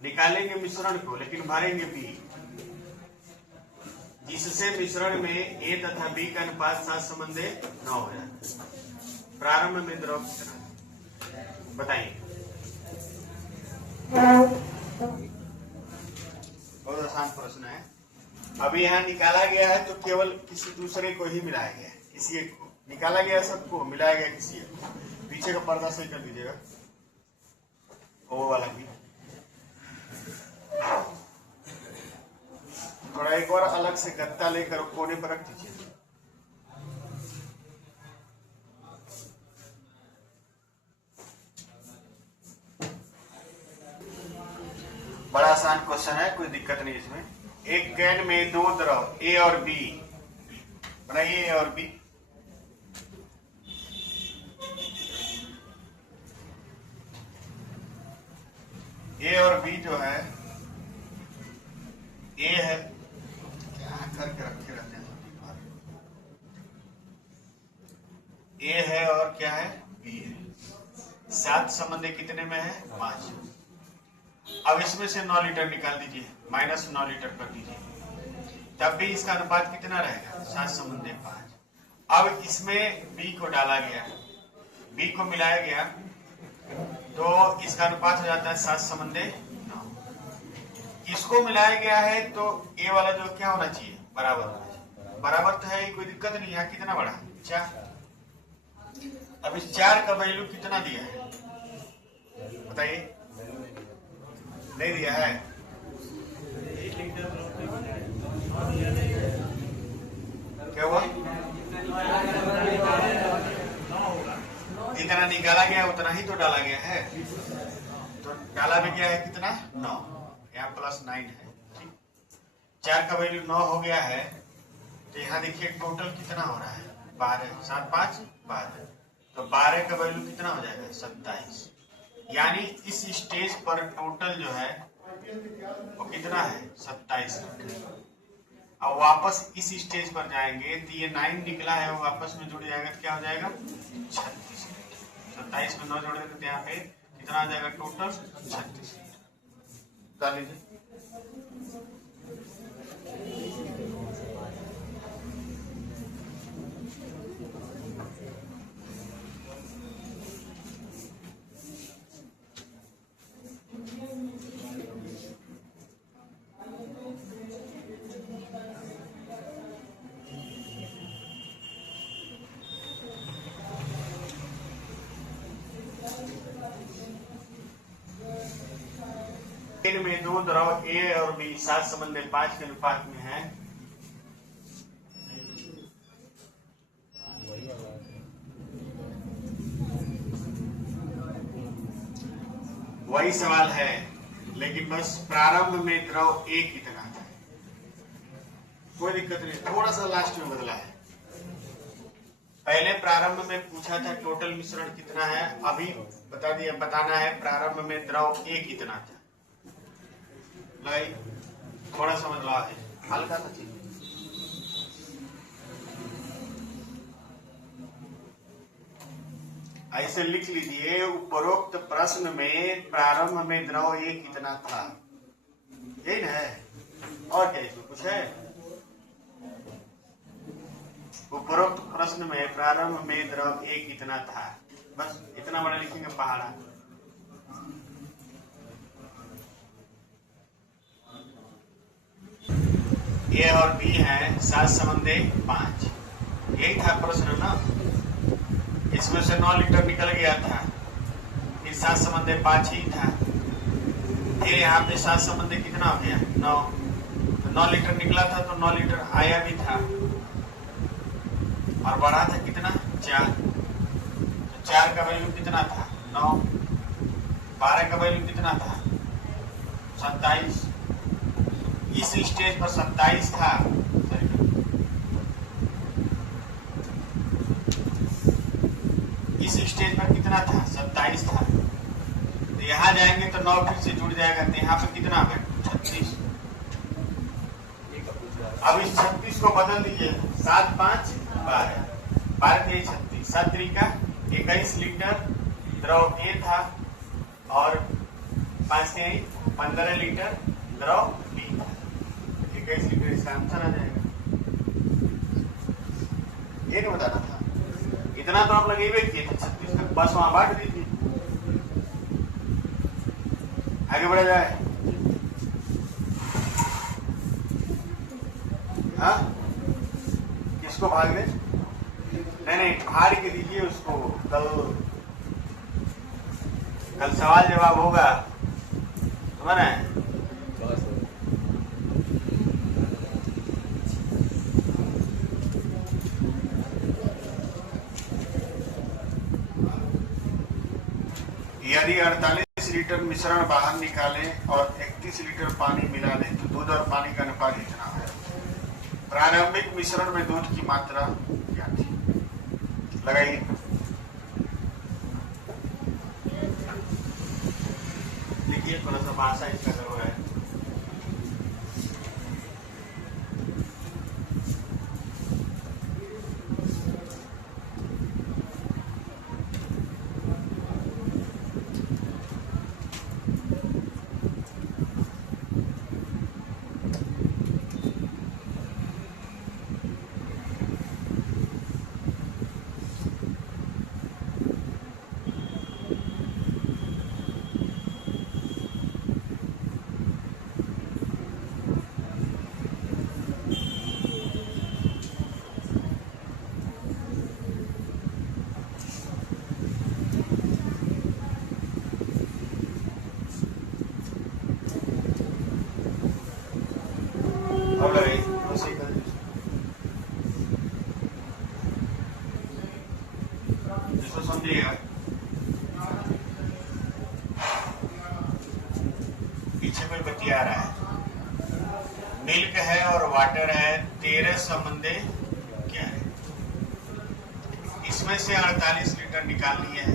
निकालेंगे मिश्रण को लेकिन भरेंगे बी, जिससे मिश्रण में ए तथा बी का अनुपात 7 संबंधी 9 हो जाता है। प्रारंभ में द्रव कितना बताइए। बहुत आसान प्रश्न है। अभी यहाँ निकाला गया है तो केवल किसी दूसरे को ही मिलाया गया है, किसी एक को निकाला गया, सबको मिलाया गया किसी एक को। पीछे का पर्दा सही कर दीजिएगा, वो वाला भी थोड़ा एक और अलग से गत्ता लेकर कोने पर रख दीजिए। बड़ा आसान क्वेश्चन है, कोई दिक्कत नहीं इसमें। एक कैन में दो द्रव ए और बी बनाइए, ए और बी। ए और बी जो है, ए है क्या करके रखे रहते हैं, ए है और क्या है, बी है। 7 संबंधी कितने में है, 5। अब इसमें से 9 लीटर निकाल दीजिए, -9 लीटर कर दीजिए, तब भी इसका अनुपात कितना रहेगा, 7 संबंधी 5। अब इसमें बी को डाला गया, बी को मिलाया गया, तो इसका अनुपात हो जाता है 7 संबंधी 9। इसको मिलाया गया है तो ए वाला जो क्या होना चाहिए, बराबर होना चाहिए। बराबर तो है, कोई दिक्कत नहीं है। कितना बड़ा, 4। अब इस 4 का वैल्यू कितना दिया है बताइए, नहीं दिया है। क्या हुआ, जितना निकाला गया उतना ही तो डाला गया है, तो डाला भी गया है कितना, 9, यहाँ +9 है। ठीक, 4 का वैल्यू 9 हो गया है, तो यहाँ देखिए टोटल कितना हो रहा है, 12, 7, 5, 12। तो 12 का वैल्यू कितना हो जाएगा, 27। यानी इस स्टेज पर टोटल जो है वो कितना है, 27। अब वापस इस स्टेज पर जाएंगे तो ये 9 निकला है, वो वापस में जुड़ जाएगा तो क्या हो जाएगा, 36। 27 में 9 जोड़ेंगे तो यहाँ पे कितना आ जाएगा, टोटल 36। डाल लीजिए। में दो द्रव ए और बी 7 संबंधी 5 के अनुपात में है। वही सवाल है, लेकिन बस प्रारंभ में द्रव ए कितना था, कोई दिक्कत नहीं, थोड़ा सा लास्ट में बदला है। पहले प्रारंभ में पूछा था टोटल मिश्रण कितना है, अभी बता दिया, बताना है प्रारंभ में द्रव ए कितना था। थोड़ा सा बदलाव है, हल्का सा चीज। ऐसे लिख लीजिए, उपरोक्त प्रश्न में प्रारंभ में द्रव ए कितना था, यही ना है, और क्या इसमें कुछ है। उपरोक्त प्रश्न में प्रारंभ में द्रव ए कितना था, बस इतना बड़ा लिखेंगे पहाड़ा। ए और बी है 7 संबंधी 5, यही था प्रश्न ना। इसमें से 9 लीटर निकल गया था, फिर 7 संबंधी 5 ही था, फिर यहाँ पे 7 संबंधी कितना हो गया, 9। तो 9 लीटर निकला था तो 9 लीटर आया भी था, और बढ़ा था कितना, 4। तो 4 का वैल्यू कितना था, 9। 12 का वैल्यू कितना था, 27। इस स्टेज पर 27 था, इस स्टेज पर कितना था, 27 था। तो यहाँ जाएंगे तो 9 फिर से जुड़ जाएगा, तो यहाँ पर कितना आ गया, 36। अब इस 36 को बदल दीजिए, 7, 5, 12, 12 के 36, 7 त्रिका 21 लीटर द्रव ए था, और 5 के 15 लीटर द्रव बी, 21 लीटर इसका आंसर आ जाएगा। ये नहीं बताना था, इतना तो आप लगे किए थे 36 तक, बस वहां बांट दीजिए। आगे बढ़ा जाए। हाँ, किसको भाग दे? नहीं, भाड़ के दीजिए उसको। कल सवाल जवाब होगा, समझ रहे हैं? यदि 48 लीटर मिश्रण बाहर निकालें और 31 लीटर पानी मिला दें तो दूध और पानी का अनुपात कितना है? प्रारंभिक मिश्रण में दूध की मात्रा क्या थी? लगाइए। देखिए थोड़ा सा भाषा इसका गड़बड़ है। अब लगाइए, उसी का इसको समझिएगा। पीछे कोई बतिया रहा है, मिल्क है और वाटर है, 13 संबंधे क्या है? इसमें से 48 लीटर निकालनी है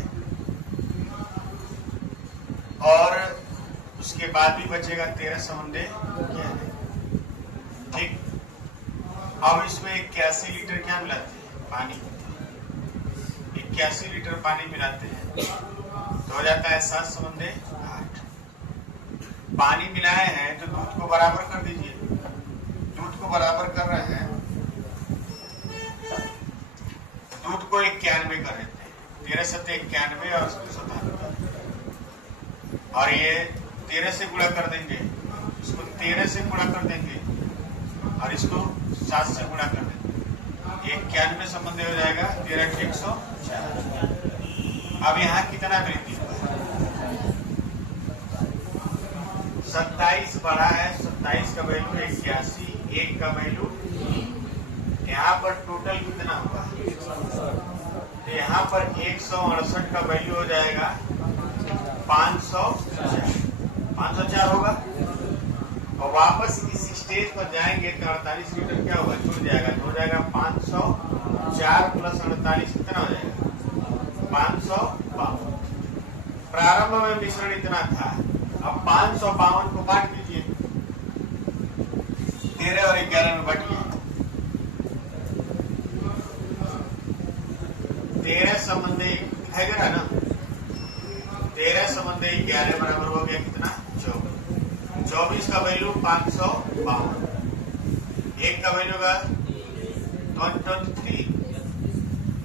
और उसके बाद भी बचेगा 13 संबंधे क्या है? ठीक। अब इसमें 81 लीटर क्या मिलाते हैं? पानी। 81 लीटर पानी मिलाते हैं तो हो जाता है 7 संबंधे 8। पानी मिलाए हैं तो दूध को बराबर कर दीजिए। दूध को बराबर कर रहे हैं, दूध को 91 कर देते हैं। 13 सत्ते 91 और 77 और ये 13 से गुणा कर देंगे, इसको 13 से गुणा कर देंगे और इसको 7 से गुणा कर देंगे। 91 संबंध हो जाएगा 13 के 104। अब यहाँ कितना वृद्धि हुआ? 27 बढ़ा है, 27 का वैल्यू 81, 1 का वैल्यू, यहाँ पर टोटल कितना हुआ? तो यहाँ पर 168 का वैल्यू हो जाएगा 504 होगा। और वापस इस स्टेज पर जाएंगे तो 48 लीटर क्या होगा? जुड़ जाएगा, हो जाएगा 504 प्लस 48 कितना हो जाएगा? 552। प्रारंभ में मिश्रण इतना था, अब 552 को बांट दीजिए, 13 और 11 में बांटिए। 13 संबंधी है ना, 13 संबंधी 11 बराबर हो गया कितना? 24। 24 का वैल्यू 552, 1 का वैल्यू का 23,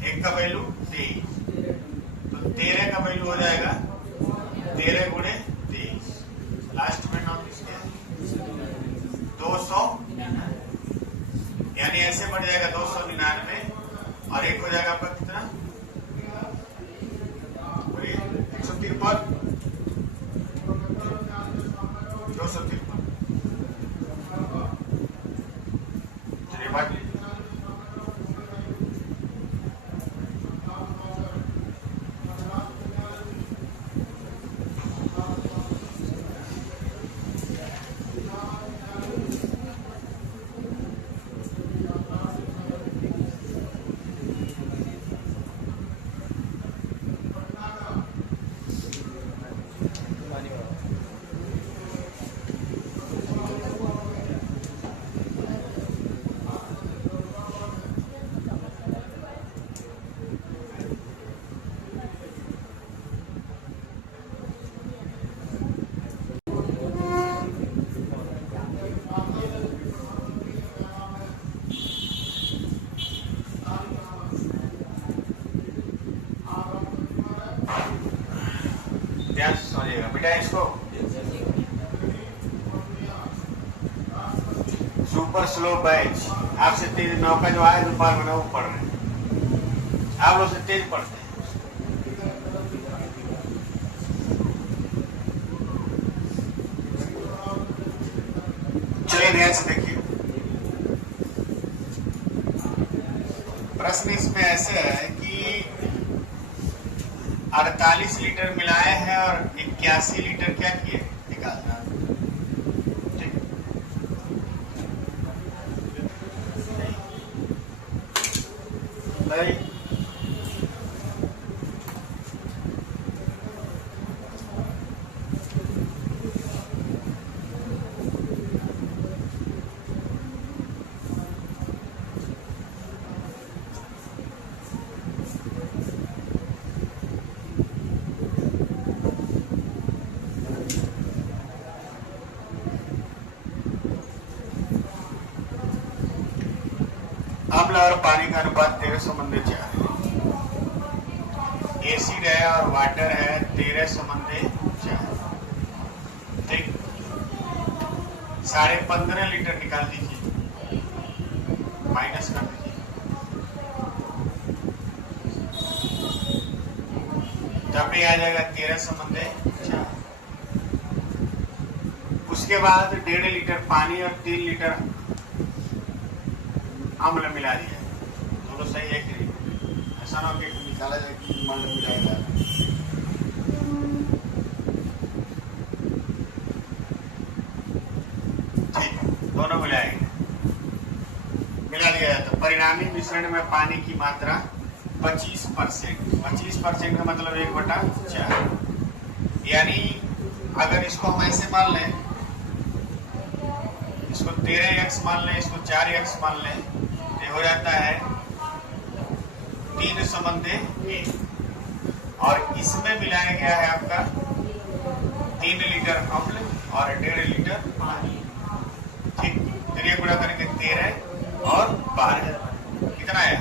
1 का वैल्यू 23, तो 13 का वैल्यू हो जाएगा 13 गुणे 23, लास्ट में 9 किसके है? 200, यानी ऐसे बढ़ जाएगा 299 और 1 हो जाएगा आपका कितना? 153, 253। चलिए बात लीजिए। मिटाए इसको। सुपर स्लो बैच, आपसे तेज नौका जो आए दोपहर में वो पढ़ रहे हैं, आप लोग से तेज पढ़ते हैं। चलिए ध्यान से देखिए, प्रश्न इसमें ऐसे है कि 48 लीटर मिलाए हैं और 81 लीटर क्या किए, निकालना। अम्ल और पानी का अनुपात 13:4 है। एसिड है और वाटर है 13:4। ठीक, 15.5 लीटर निकाल दीजिए, माइनस कर दीजिए, तब भी आ जाएगा 13:4। उसके बाद 1.5 लीटर पानी और 3 लीटर अम्ल मिला दिया, दोनों सही है कि नहीं? ऐसा ना हो कि निकाला जाए कि अम्ल मिलाएगा। ठीक है, दोनों मिलाएंगे, मिला दिया जाए तो परिणामी मिश्रण में पानी की मात्रा 25%। 25% का मतलब 1/4। यानी अगर इसको हम ऐसे मान लें, इसको 13x मान लें, इसको 4x मान लें, हो जाता है 3:1 और इसमें मिलाया गया है आपका 3 लीटर अम्ल और 1.5 लीटर पानी। ठीक, फिर ये गुणा करेंगे 13 और 12, कितना है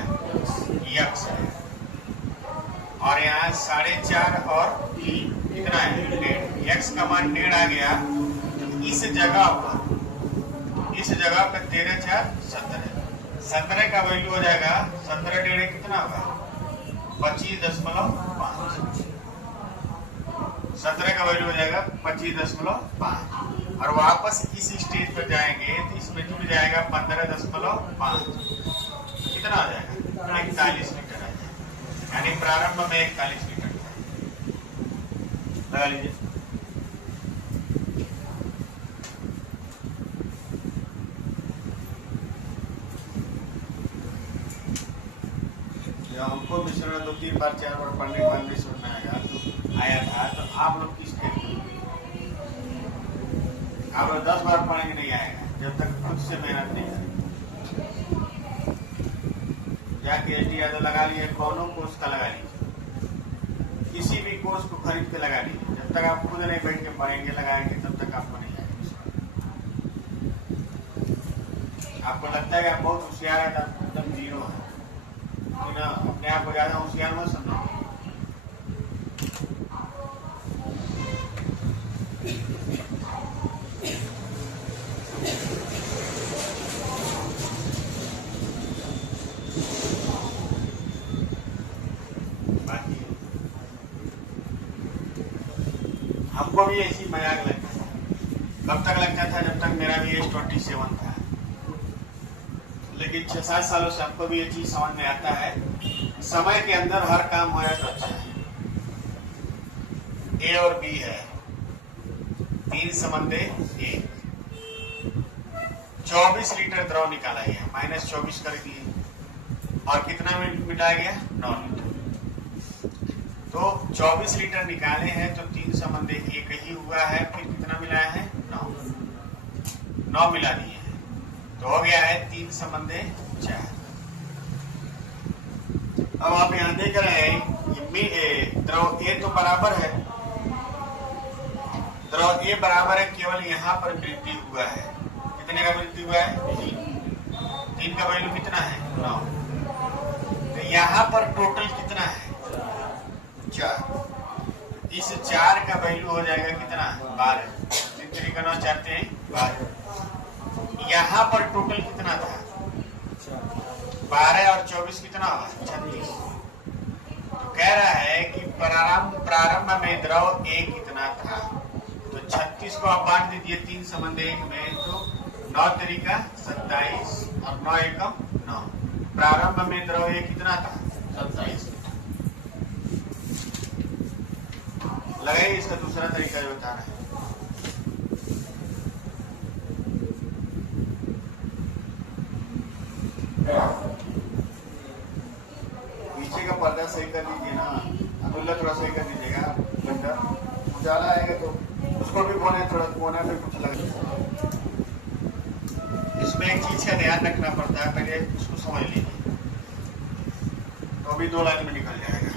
x है, और यहाँ 4.5 और 3 कितना है 1.5। x का मान 1.5 आ गया, तो इस जगह पर 13×4 17 है। 17 का वैल्यू हो जाएगा 17 कितना होगा 25.5। 17 का वैल्यू हो जाएगा 25.5 और वापस इस स्टेज पर जाएंगे तो इसमें जुड़ जाएगा 15.5, कितना आ जाएगा 41 लीटर आ जाएगा। यानी प्रारंभ में 41 लीटर लगा लीजिए। हमको मिश्रण 2-3 बार 4 बार पढ़ने के बाद नहीं समझ में आया था, तो आप लोग किस टाइप आप लोग 10 बार पढ़ेंगे नहीं आएगा जब तक खुद से मेहनत नहीं करेंगे। जाके एसडी यादव लगा लिए, कौनों कोर्स का लगा लीजिए, किसी भी कोर्स को खरीद के लगा लीजिए, जब तक आप खुद नहीं बैठ के पढ़ेंगे लगाएंगे तब तक आपको नहीं आएगा। आपको लगता है कि आप बहुत होशियार है, तब एकदम जीरो है, अपने आप को ज्यादा होशियार मत समझो। हमको भी ऐसी मजाक लगता था, कब तक लगता था जब तक मेरा भी एज 27 था, लेकिन 6-7 सालों से हमको भी ये चीज समझ में आता है, समय के अंदर हर काम हो जाए तो अच्छा है। ए और बी है 3:1, 24 लीटर द्रव निकाला गया, -24 कर दिए और कितना मिटाया गया 9 लीटर। तो 24 लीटर निकाले हैं तो 3:1 ही हुआ है, फिर कितना मिलाया है 9 मिला दिए हैं, तो हो गया है 3:4। अब आप यहां देख रहे हैं ये द्रव ए तो बराबर है, द्रव ए बराबर है, केवल यहाँ पर वृद्धि हुआ है, कितने का वृद्धि हुआ है 3 का वैल्यू कितना है 9, तो यहाँ पर टोटल कितना है 4। इस 4 का वैल्यू हो जाएगा कितना 12, 3 3 का 9 4 3 12। यहाँ पर टोटल कितना था 12 और 24 कितना होगा 36। तो कह रहा है कि प्रारंभ में द्रव A कितना था, तो 36 को आप बांट दीजिए 3 संबंध 1 में, तो 9 तरीका 27 और 9 एकम 9। प्रारंभ में द्रव A कितना था 27। लगाइए इसका दूसरा तरीका जो बता रहा है। पीछे का पर्दा सही कर दीजिए ना, अब्दुल्ला थोड़ा सही कर दीजिएगा, बंदा उजाला आएगा तो उसको भी थोड़ा कोना पे कुछ लगे। इसमें एक चीज का ध्यान रखना पड़ता है, पहले उसको समझ लीजिए तो अभी 2 लाइन में निकल जाएगा।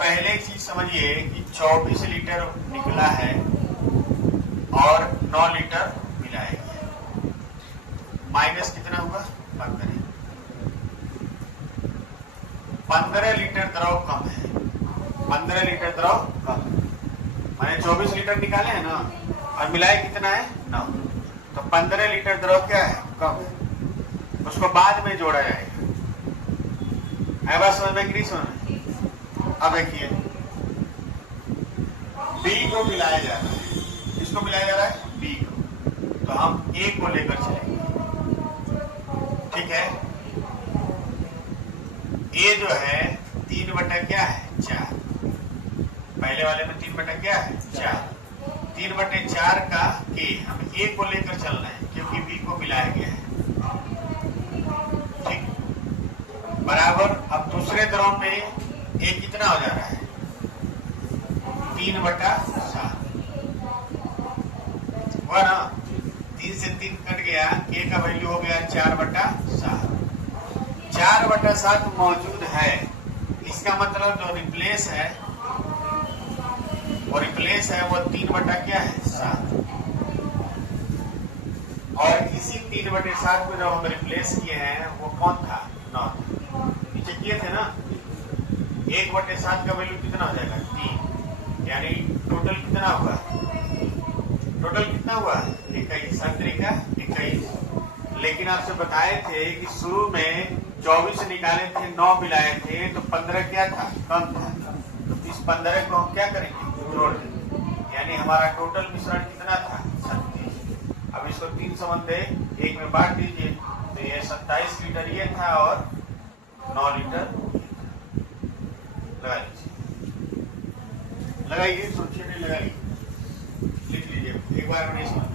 पहले एक चीज समझिए कि 24 लीटर निकला है और 9 लीटर मिलाएगा, माइनस कितना हुआ 15 लीटर द्रव कम है, 15 लीटर द्रव कम है, मैंने 24 लीटर निकाले हैं ना और मिलाए कितना है 9, तो 15 लीटर द्रव क्या है कम है, उसको बाद में जोड़ा जाएगा। बात समझ में कि नहीं समझ में? अब देखिए B को मिलाया जा रहा है, किसको मिलाया जा रहा है B को, तो हम A को लेकर चलेंगे, ठीक है। A जो है 3 बटा क्या है 4, पहले वाले में 3 बटा क्या है 4, 3 बटे 4 का K हम A को लेकर चल रहे हैं क्योंकि B को मिलाया गया है, ठीक बराबर। अब दूसरे द्रव में A कितना हो जा रहा है 3 बटा 7 हुआ ना, 3 से 3 कट गया, K का वैल्यू हो गया 4 बटा 7। 4 बटा 7 मौजूद है, इसका मतलब जो रिप्लेस है वो 3 बटा क्या है 7, और इसी 3 बटे 7 को जब हम रिप्लेस किए हैं वो कौन था 9, नीचे किए थे ना। 1 बटे 7 का वैल्यू कितना हो जाएगा 3, यानी टोटल कितना हुआ 21, 21। लेकिन आपसे बताए थे कि शुरू में 24 निकाले थे 9 मिलाए थे तो 15 क्या था कम था, तो इस 15 को हम क्या करेंगे जोड़ देंगे, यानी हमारा टोटल मिश्रण कितना था 36। अब इसको 3 संबंध 1 में बांट दीजिए, तो ये 27 लीटर ये था और 9 लीटर लगाइए, सोचिए नहीं लगाइए, लिख लीजिए एक बार में समझ में।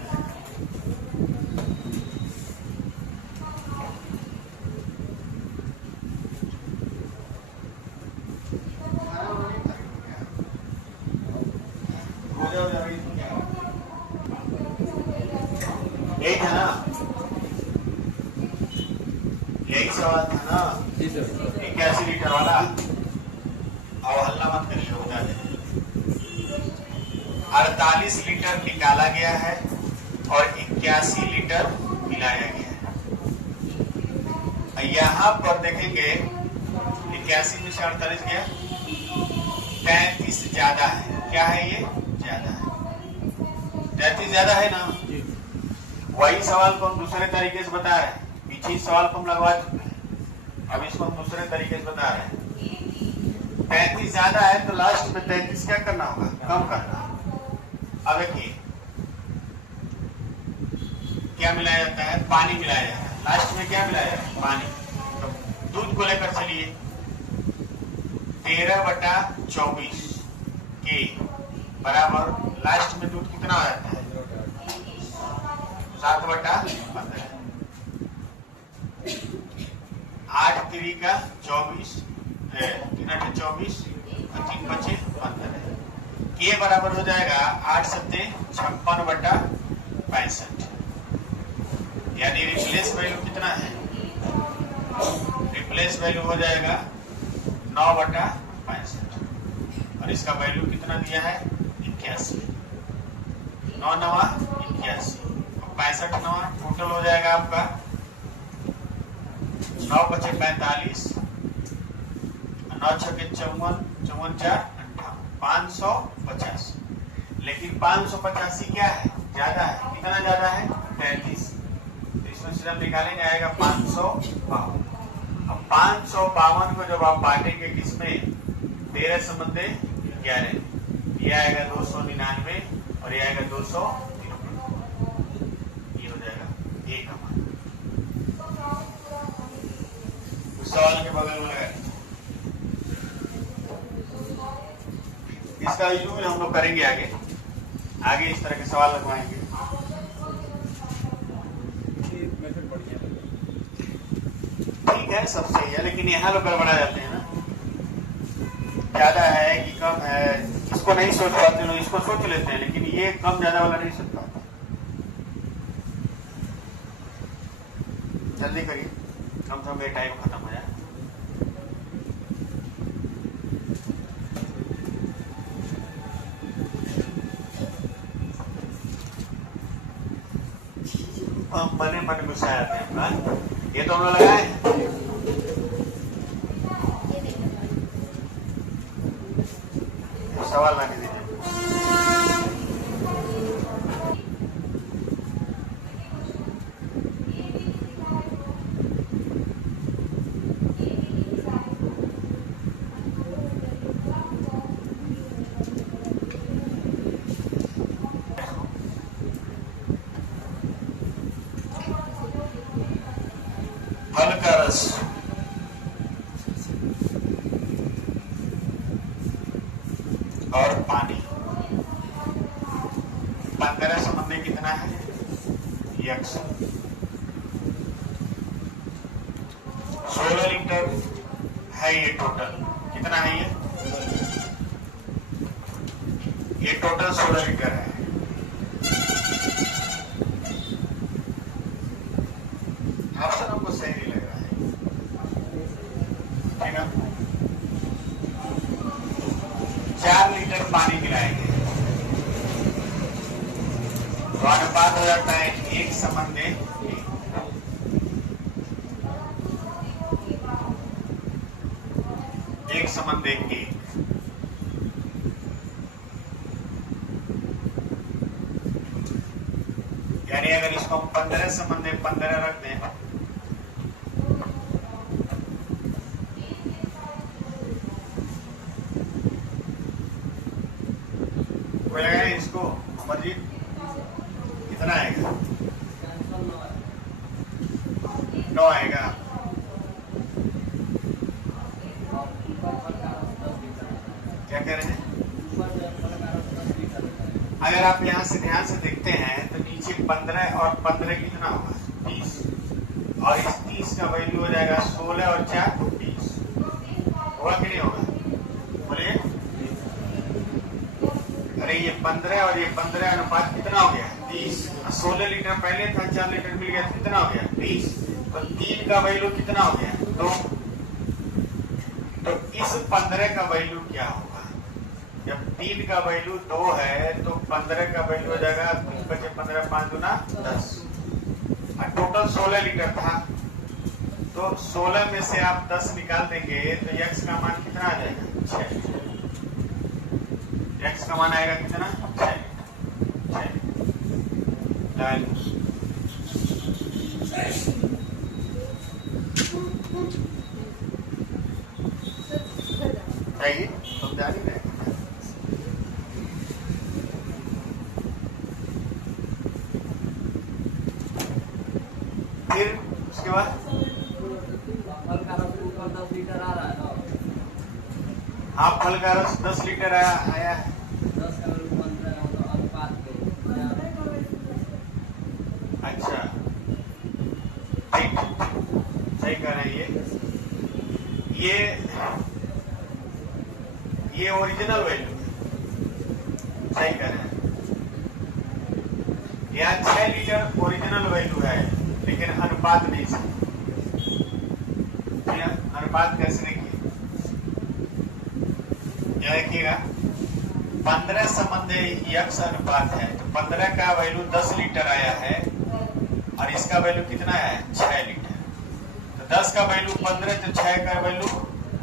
यही था ना, यही सवाल था ना 81 लीटर वाला। अब हल्ला मत करिए, बता दें 48 लीटर निकाला गया है और 81 लीटर मिलाया गया है। यहाँ पर देखेंगे 81 में से 48 गया, 33 ज्यादा है, क्या है ये ज्यादा है, 33 ज्यादा है ना। वही सवाल को हम दूसरे तरीके से बता रहे हैं, पीछे सवाल को हम लगवा चुके हैं, अब इसको हम दूसरे तरीके से बता रहे हैं। 33 ज्यादा है तो लास्ट में 33 क्या करना होगा कम करना। अब देखिए क्या मिलाया जाता है, पानी मिलाया जाता है, लास्ट में क्या मिलाया जाता है पानी। तो दूध को लेकर चलिए 13 बटा 24 के बराबर लास्ट में दूध कितना आ जाता है 7 बटा 15, 8 3 का 24, 3 8 24 और 3 बचे 15, के बराबर हो जाएगा 8 7 56 बटा 65, यानी रिप्लेस वैल्यू कितना है, रिप्लेस वैल्यू हो जाएगा 9 बटा 65 और इसका वैल्यू कितना दिया है 81, 9 9 81, 65 9 टोटल हो जाएगा आपका 9 बचे 45, 9 छक्के 54, 54 4 58, 550। लेकिन 585 क्या है? ज्यादा है। कितना ज्यादा है? 33। तो इसमें से हम निकालेंगे, आएगा 552। अब 552 को जब आप बांटेंगे किसमें? 13 समझे 11, ये आएगा 299 और ये आएगा 253। ये हो जाएगा ए का मान। उस सवाल के बगल में लगाए, इसका यूज हम लोग करेंगे आगे आगे इस तरह के सवाल लगवाएंगे। ठीक है, सब सही है, लेकिन यहाँ लोग गड़बड़ा जाते हैं ना, ज्यादा है कि कम है, इसको नहीं सोच पाते लोग, इसको सोच लेते हैं, लेकिन ये कम ज्यादा वाला नहीं सोच पाते। जल्दी करिए, कम से कम ये टाइम खत्म हो जाए। मने मन गुस्सा आते हैं। ये तो हम लोग लगाए, सवाल लाने दीजिए। फल का रस और पानी, 15 समझने कितना है? यक्स 16 लीटर है ये टोटल। कितना है ये टोटल 16 लीटर है। ऑप्शन हमको सही नहीं लग रहा है, ठीक है। 4 लीटर पानी मिलाएंगे तो अनुपात हो जाता है 1:1। यानी अगर इसको हम 15:15 रख दें कोई लगाए इसको, अमरजीत कितना आएगा? 9 आएगा। क्या कह रहे हैं? अगर आप यहाँ से ध्यान से देखते हैं तो नीचे 15 और 15 कितना होगा? 30, और इस 30 का वैल्यू हो जाएगा 16 और 4 20। होगा कि नहीं होगा? बोलिए। अरे ये 15 और ये 15 अनुपात कितना हो गया? 30। 16 लीटर पहले था, 4 लीटर मिल गया, कितना हो गया? 20। तो 3 का वैल्यू कितना हो गया? 2। तो इस 15 का वैल्यू क्या होगा? जब 3 का वैल्यू 2 है तो 15 का वैल्यू हो जाएगा 15 5 दूना 10। और टोटल 16 लीटर था, तो 16 में से आप 10 निकाल देंगे तो x का मान कितना आ जाएगा? 6। x का मान आएगा कितना? 6। चाहिए तो जारी रहेगा। फिर उसके बाद फल का रस ऊपर 10 लीटर आ रहा है। हाँ, फल का रस 10 लीटर आया है। 10 का वैल्यू 15 है तो अनुपात पे। अच्छा, ठीक, सही कह रहे हैं। ये ओरिजिनल वैल्यू है, सही कह रहे हैं। यहाँ 6 लीटर ओरिजिनल वैल्यू है, लेकिन अनुपात नहीं सही। अनुपात कैसे नहीं किया? देखिएगा 15 संबंधी यक्स अनुपात है, तो 15 का वैल्यू 10 लीटर आया है और इसका वैल्यू कितना है? 6 लीटर। तो 10 का वैल्यू 15 तो 6 का वैल्यू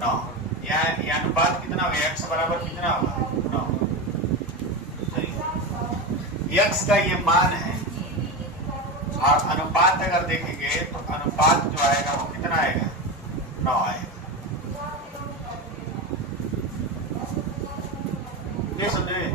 9। ये अनुपात कितना होगा, x बराबर कितना होगा 9। x का ये मान है और अनुपात अगर देखेंगे तो अनुपात जो आएगा वो कितना आएगा 9 आएगा। ये समझे।